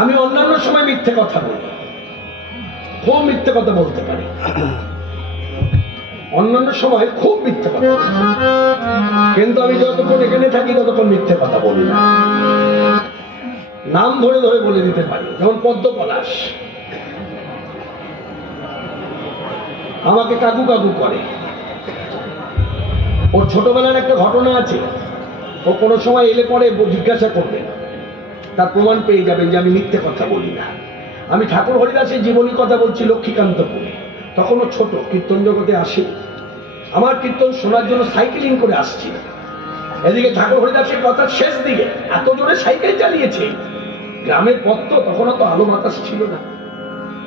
আমি অন্যান্য সময় মিথ্যে কথা বলি, খুব মিথ্যে কথা বলতে পারি, অন্যান্য সময় খুব মিথ্যে কথা, কিন্তু আমি যতক্ষণ এখানে থাকি ততক্ষণ মিথ্যে কথা বলি না। নাম ধরে ধরে বলে দিতে পারি, যেমন পদ্ম পলাশ আমাকে কাকু কাকু করে। ওর ছোটবেলার একটা ঘটনা আছে, ও কোনো সময় এলে পরে জিজ্ঞাসা করবে, তার প্রমাণ পেয়ে যাবেন যে আমি মিথ্যে কথা বলি না। আমি ঠাকুর হরিদাসের জীবনী কথা বলছি লক্ষ্মীকান্তপুরে, তখন ও ছোট, কীর্তন জগতে আসে, আমার কীর্তন শোনার জন্য সাইকেলিং করে আসছি। এদিকে ঠাকুর হরিদাসের কথার শেষ দিকে এত জোরে সাইকেল চালিয়েছে, গ্রামের পথ তো তখন তো আলো বাতাস ছিল না,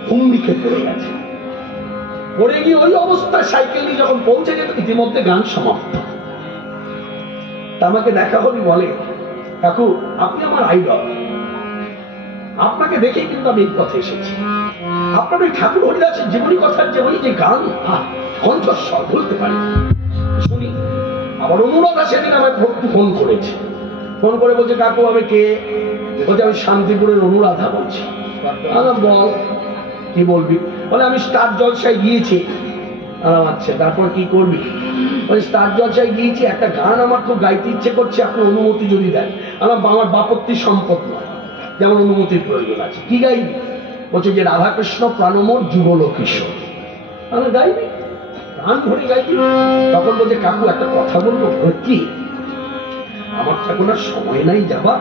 হুমড়িকে পড়ে গেছে। পড়ে গিয়ে ওই অবস্থায় সাইকেল নিয়ে যখন পৌঁছে যেত, ইতিমধ্যে গান সমাপ্ত। তা আমাকে দেখা হলি, বলে কাকু আপনি আমার আইডল, আপনাকে দেখেই কিন্তু আমি এই পথে এসেছি। আপনার ওই ঠাকুর হরিদাসের জীবনী কথার যে ওই যে গান, কণ্ঠস্বর বলতে পারি শুনি। আবার অনুরাধা সেদিন আমায় ফোন করেছে, ফোন করে বলছে কাকু আমি কে? বলছে আমি শান্তিপুরের অনুরাধা বলছি। বল কি বলবি? বলে আমি স্টার জলসায় গিয়েছি। আচ্ছা তারপর কি করবি? বলে স্টার জলসায় গিয়েছি, একটা গান আমার খুব গাইতে ইচ্ছে করছে, আপনি অনুমতি যদি দেন। আমার বাপত্তির সম্পদ নয়, যেমন অনুমতির প্রয়োজন আছে। কি গাইবি? বলছে যে রাধাকৃষ্ণ প্রাণমোর যুগল কিশোর। গাইবি, গান ভরে গাইবি। তখন বলছে কাকু একটা কথা বলবো। কি? আমার তখন আর সময় নাই যাবা,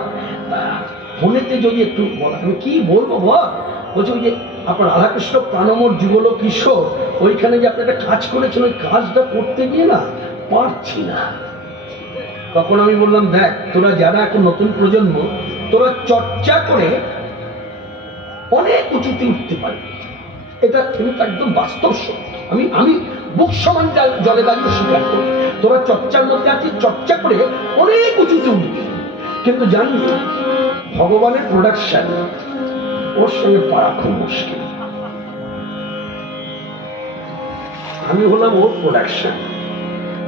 ফোনেতে যদি একটু বলা। আমি কি বলবো বল? বলছে ওই যে আপনার রাধাকৃষ্ণ প্রাণমোর যুগল কিশোর, ওইখানে যে আপনি একটা কাজ করেছেন, ওই কাজটা করতে গিয়ে না পারছি না। তখন আমি বললাম দেখ, তোরা যারা এখন নতুন প্রজন্ম, তোরা চর্চা করে অনেক উঁচুতে উঠতে পারবি, এটা কিন্তু একদম বাস্তব সত্য। আমি বুক সমান জলে দাঁড়িয়ে স্বীকার করি, তোরা চর্চার মধ্যে আছিস, চর্চা করে অনেক উঁচুতে উঠবি। কিন্তু জানবি ভগবানের প্রোডাকশন, ওর সঙ্গে পারা খুব মুশকিল। আমি হলাম ওর প্রোডাকশন,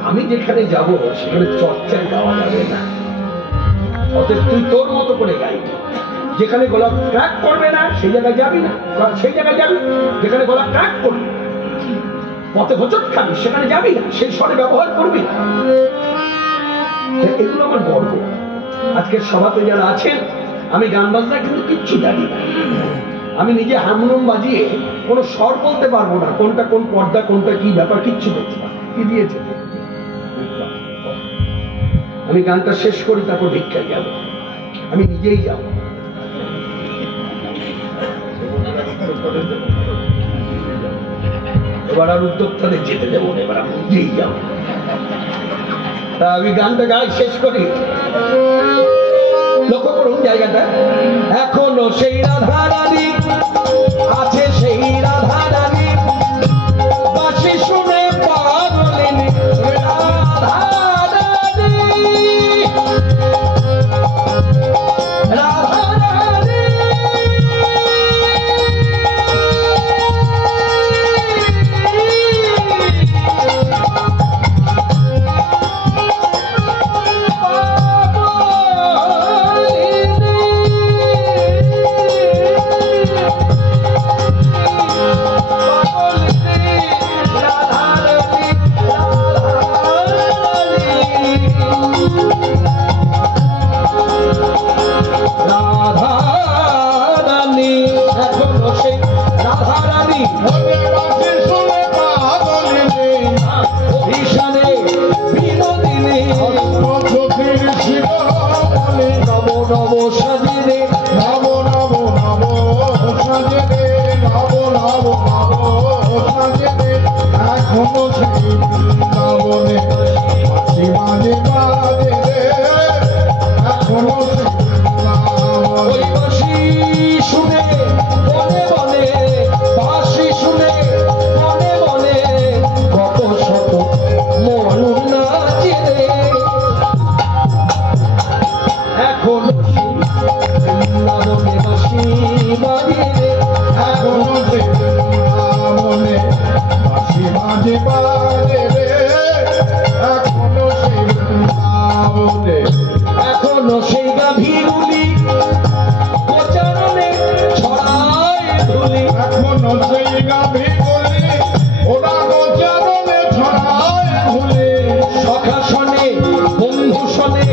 আমি যেখানে যাব সেখানে চর্চায় গাওয়া যাবে না। অতএব তুই তোর মতো করে গাইবি। যেখানে গলা ক্র্যাক করবে না সেই জায়গায় যাবি না, সেই জায়গায় যাবি। যেখানে গলা ক্র্যাক করবে, পথে হোঁচট খাবি, সেখানে যাবি না, সেই স্বরে ব্যবহার করবি না। এগুলো আমার গর্ব। আজকের সভাতে যারা আছেন, আমি গান বাজনা কিন্তু কিচ্ছু জানি না। আমি নিজে হারমোনিয়াম বাজিয়ে কোনো স্বর বলতে পারবো না, কোনটা কোন পর্দা, কোনটা কি ব্যাপার, কিচ্ছু বলতে পারবো। কি দিয়েছে? আমি গানটা শেষ করি, তারপর ভিক্ষায় যাব, আমি নিজেই যাব। এবার আর উদ্যোক্তাদের যেতে দেবো না, এবার আমি নিজেই যাব। তা আমি গানটা গাই, শেষ করি। লক্ষ্য করুন জায়গাটা, এখনো সেই রাধা রানী আছে, সেই রাধা রানী বাঁশি শুনে পাগলিন রাধা রানী, রাধা রানী। বৃন্দাবনে বাঁশি বাজে বাজে রে এখনো সেই বৃন্দাবনে। ওই বাঁশি শুনে বনে বনে, বাঁশি শুনে বনে বনে কত শত মন নাচে রে। এখনো সেই বৃন্দাবনে বাঁশি বাজে রে, এখনো সেই বৃন্দাবনে বাঁশি বাজে বাজে রে এখনো সেই বৃন্দাবনে। এখনো সেই গাভীগুলি প্রচারণে ছড়ায় ধুলি। এখনো সেই গাভীগুলি ওরা গোচারণে ছড়ায় ধুলি। সখা শনে বন্ধু শনে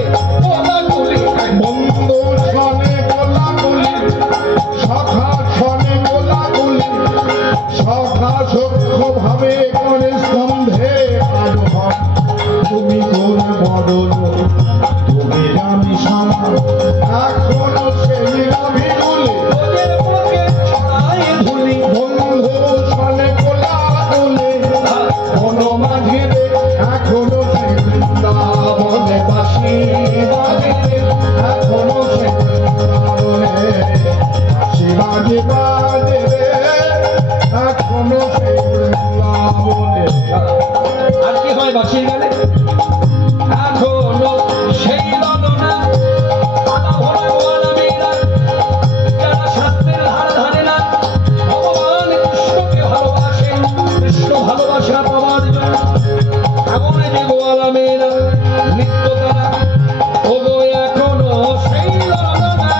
ওলাগুলি, বন্ধু শনে গোলাগুলি সখা শনে গোলাগুলি সখা সূক্ষ্ম ভাবে করে স্তম্ভে আরোহণ। তুমি কোন বদল তুমি আমি সমান এখনো সেই গাভীগুলি ওদের পথে ছড়ায় ধুলি। বন্ধু শনে গোলাগুলি কোন মাঝে এখনো সেই বৃন্দাবনে বাঁশি বাজে রে এখনো সেই বৃন্দাবনে বাঁশি বাজে বাজে রে এখনো সেই বৃন্দাবনে। আর কি হয় বাঁশির গানে? এখনো সেই ললনা আলা ভরা গোয়ালা মেয়েরা, যারা শাস্ত্রের ধার ধারে না, ভগবান কৃষ্ণকে ভালোবাসেন, কৃষ্ণ ভালোবাসা পাওয়ার জন্য এমন যে গোয়ালা মেয়েরা নিত্য তারা ওগো এখনো সেই ললনা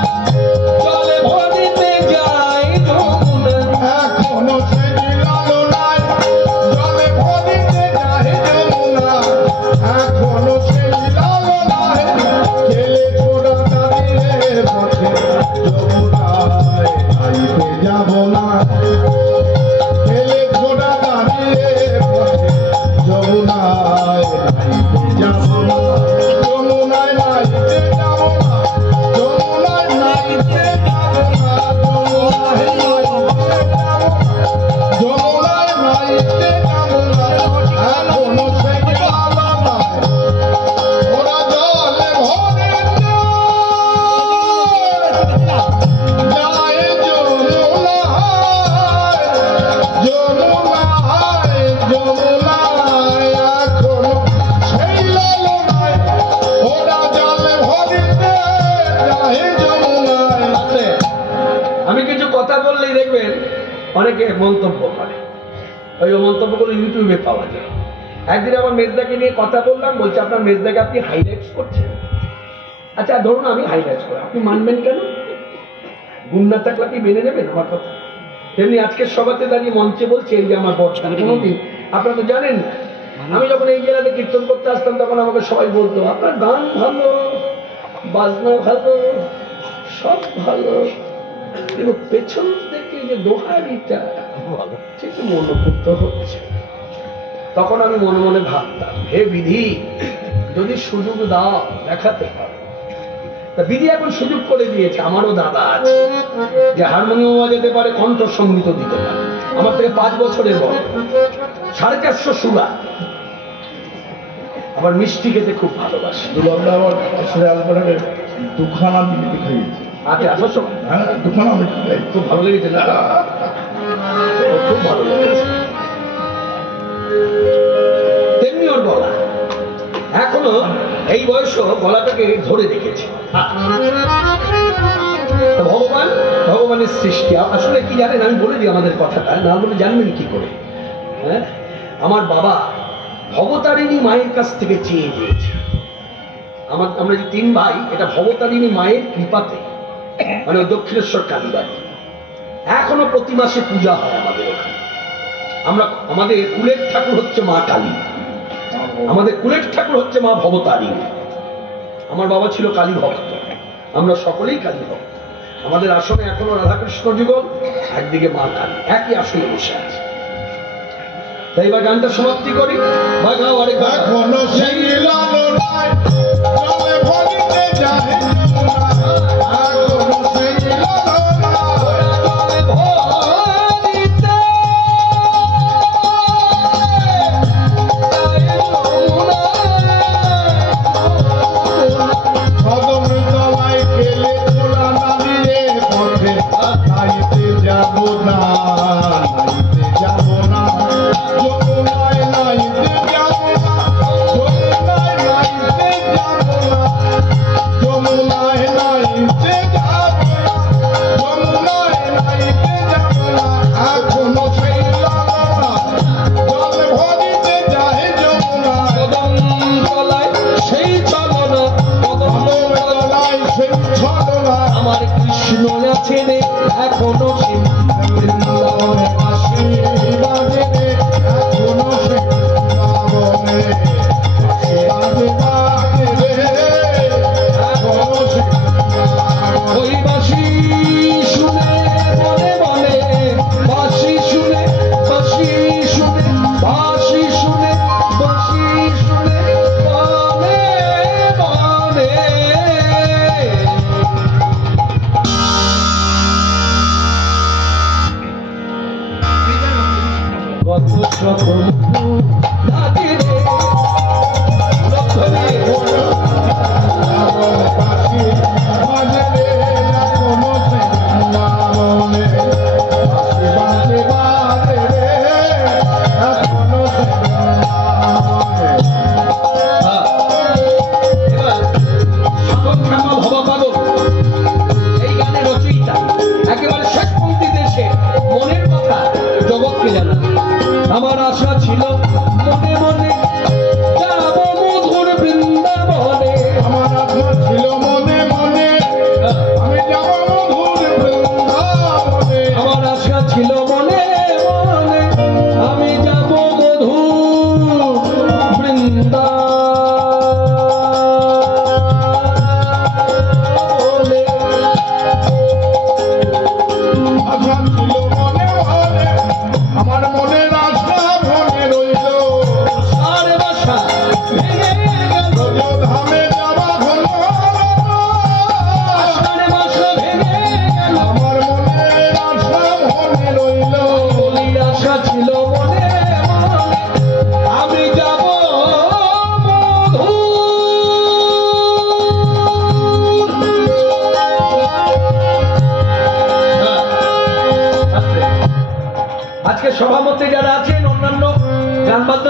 জলে ভরিতে যায় যমুনা। এখনো সেই লালনায় জলে ভরিতে যায় যমুনা। এখনো সেই লালনায় খেলে ছোড়া দাঁড়িয়ে পথে যমুনায় আইতে যাব না। খেলে ছোড়া দাঁড়িয়ে পথে যমুনায় আইতে যাব না। যমুনায় নাইতে যাব না। যমুনায় নাইতে যাব না। যমুনায় নাইতে যাব না। যমুনায় নাইতে যাব না। এখনো সেই লালনায় ওরা জলে ভরে যায় যমুনায়। যমুনায় যমুনায় এখনো সেই লালনায় ওরা জলে ভরিতে যায় যমুনায়। আছে। আমি কিছু কথা বললেই দেখবেন অনেকে মন্তব্য করে, ওই মন্তব্যগুলো ইউটিউবে পাওয়া যায়। একদিন আমার মেজদাকে নিয়ে কথা বললাম, বলছে আপনার মেজদাকে আপনি হাইলাইটস করছেন। আচ্ছা ধরুন আমি হাইলাইটস করি, আপনি মানবেন কেন? গুণ না থাকলে আপনি মেনে নেবেন আমার কথা? তেমনি আজকের সভাতে দাঁড়িয়ে মঞ্চে বলছে এই যে আমার বর্ষা কোনোদিন আপনারা তো জানেন না। আমি যখন এই জেলাতে কীর্তন করতে আসতাম তখন আমাকে সবাই বলতো আপনার গান ভালো, বাজনা ভালো, সব ভালো, কিন্তু পেছন থেকে যে দোহারিটা ঠিক মনোপুত হচ্ছে। তখন আমি মনে মনে ভাবতাম, হে বিধি যদি সুযোগ দাও দেখাতে পারো। তা বিধি এখন সুযোগ করে দিয়েছে, আমারও দাদা আছে যে হারমোনিয়াম বাজাতে পারে, কণ্ঠ সঙ্গীত দিতে পারে, আমার থেকে 5 বছরের বড়, 450 সুরা, আবার মিষ্টি খেতে খুব ভালোবাসে। দুর্গা আমার আসলে আলপনাকে দুখানা মিষ্টি খাইয়েছে। আচ্ছা আসার সময় হ্যাঁ দুখানা মিষ্টি খাই। খুব ভালো লেগেছে না? ওর খুব ভালো লেগেছে। তেমনি ওর গলা এখনো এই বয়স গলাটাকে ধরে রেখেছে। ভগবানের সৃষ্টি আসলে কি জানেন, আমি বলে দিই আমাদের কথাটা, না বলে জানবেন কি করে? হ্যাঁ, আমার বাবা ভবতারিণী মায়ের কাছ থেকে চেয়ে দিয়েছে। আমরা যে 3 ভাই, এটা ভবতারিণী মায়ের কৃপাতে, মানে দক্ষিণেশ্বর কালীবাড়ি এখনো প্রতি মাসে পূজা হয় আমাদের ওখানে। আমাদের কুলের ঠাকুর হচ্ছে মা কালী, আমাদের কুলের ঠাকুর হচ্ছে মা ভবতারিণী। আমার বাবা ছিল কালী ভক্ত, আমরা সকলেই কালী ভক্ত। আমাদের আসনে এখনো রাধাকৃষ্ণ যুগল, একদিকে মা কালী, একই আসনে বসে আছে। তাই এবার গানটা সমাপ্তি করি। বাগাও আরেক এখনো সেই লালনায় জলে ভরিতে যায় যমুনা। এখনো সেই লালনায়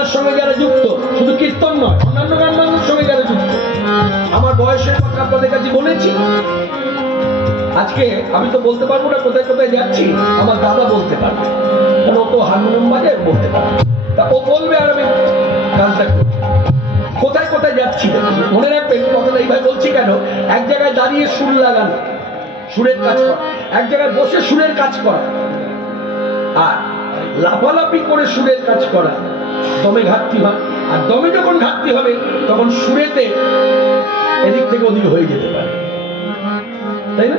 বাজনার সঙ্গে যারা যুক্ত, শুধু কীর্তন নয়, অন্যান্য গান বাজনার সঙ্গে যারা যুক্ত, আমার বয়সের কথা আপনাদের কাছে বলেছি। আজকে আমি তো বলতে পারবো না কোথায় কোথায় যাচ্ছি, আমার দাদা বলতে পারবে, কারণ ও তো হারমোনিয়াম বাজে, বলতে পারবে। তা ও বলবে আর আমি কাজটা করব। কোথায় কোথায় যাচ্ছি মনে রাখবেন কথাটা এইভাবে বলছি কেন, এক জায়গায় দাঁড়িয়ে সুর লাগানো, সুরের কাজ করা, এক জায়গায় বসে সুরের কাজ করা, আর লাফালাফি করে সুরের কাজ করা, দমে ঘাটতি হয়। আর দমে যখন ঘাটতি হবে তখন সুরেতে এদিক থেকে ওদিক হয়ে যেতে পারে, তাই না?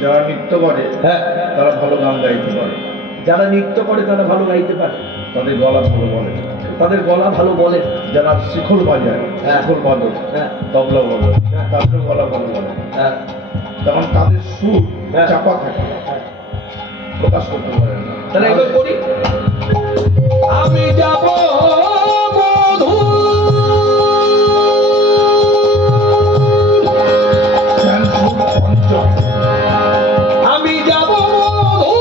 যারা নৃত্য করে হ্যাঁ, তারা ভালো গান গাইতে পারে, যারা নৃত্য করে তারা ভালো গাইতে পারে, তাদের গলা ভালো বলে। তাদের গলা ভালো বলে। যারা শিখল বাজায়, হ্যাঁ। শিখল বাদক, হ্যাঁ। তবলা বাদক, হ্যাঁ। তাদের গলা ভালো বলে, হ্যাঁ, তখন তাদের সুর হ্যাঁ। চাপা থাকে, হ্যাঁ। প্রকাশ করতে পারে না। তাহলে এবার করি, আমি যাব মধু শ্যাম সুর পঞ্চম, আমি যাব মধু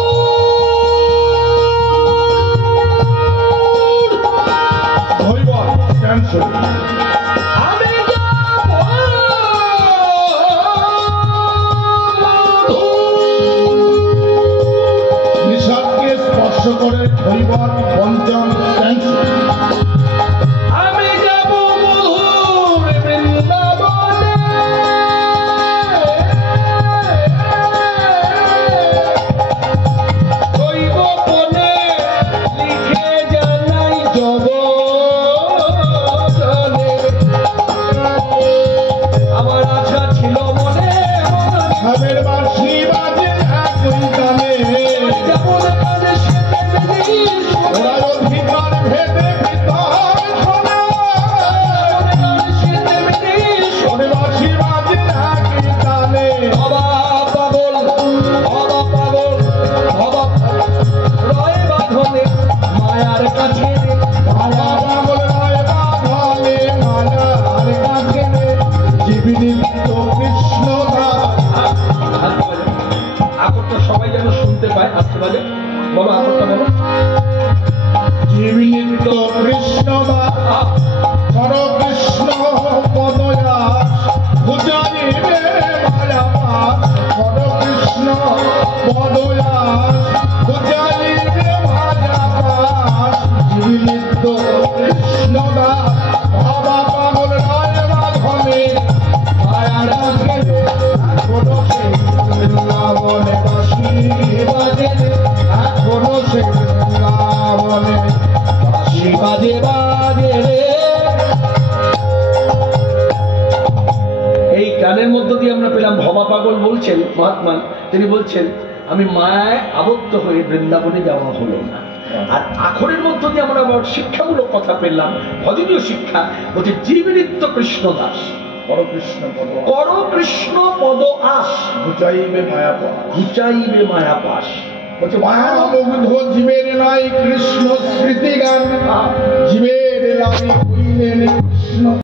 ধৈবত শ্যাম সুর, আমি যাব মধু নিষাদকে স্পর্শ করে ধৈবত পঞ্চম শ্যাম সুর। আমি যাব মধুর বৃন্দাবনে, দৈবপনে লিখে জানাই জগৎজনে, আমার আশা ছিল মনে সাবের বাঁশি বাজে একই গানে, যেমন কানে সেতে বেরিয়ে ওরা অধিকার ভেদে ভিতর শোনে, সেতে বেরিয়ে সাবের বাঁশি বাজে একই গানে, বাবা পাগল, বাবা পাগল, বাবা রয় বাঁধনে মায়ার কাছে বাবা বাবল রায় বাঁধনে মালার কাছে, জীবনিত্য কৃষ্ণ দাস। আকরটা সবাই যেন শুনতে পায়, আসতে পারে, বলো আকরটা বলো। জীবনিত্য কৃষ্ণ দাস, হর কৃষ্ণ পদয়াস, পূজারিবে মায়াবাস, হর কৃষ্ণ পদয়াস, পূজারিবে মায়াবাস, জীবনিত্য কৃষ্ণ দাস। বাবা পাগল রায় বাঁধনে মায়ার কাছে, এখনো সেই বৃন্দাবনে বাঁশি বাজে, এখনো সেই বৃন্দাবনে বাঁশি বাজে বাজে রে। এই গানের মধ্য দিয়ে আমরা পেলাম, ভবা পাগল বলছেন মহাত্মা, তিনি বলছেন আমি মায়ায় আবদ্ধ হয়ে বৃন্দাবনে যাওয়া হলো না। আর আখরের মধ্য দিয়ে আমরা আবার শিক্ষামূলক কথা পেলাম, ভজনীয় শিক্ষা, বলছে জীবনিত্য কৃষ্ণ দাস, হর কৃষ্ণ পদ কর কৃষ্ণ পদ আস, ঘুচাইবে মায়াপাস। ঘুচাইবে মায়া পাশ। বলছে মায়ামুগ্ধ জীবের নাই কৃষ্ণ স্মৃতি গান, জীবের লাগি হইলেন কৃষ্ণ।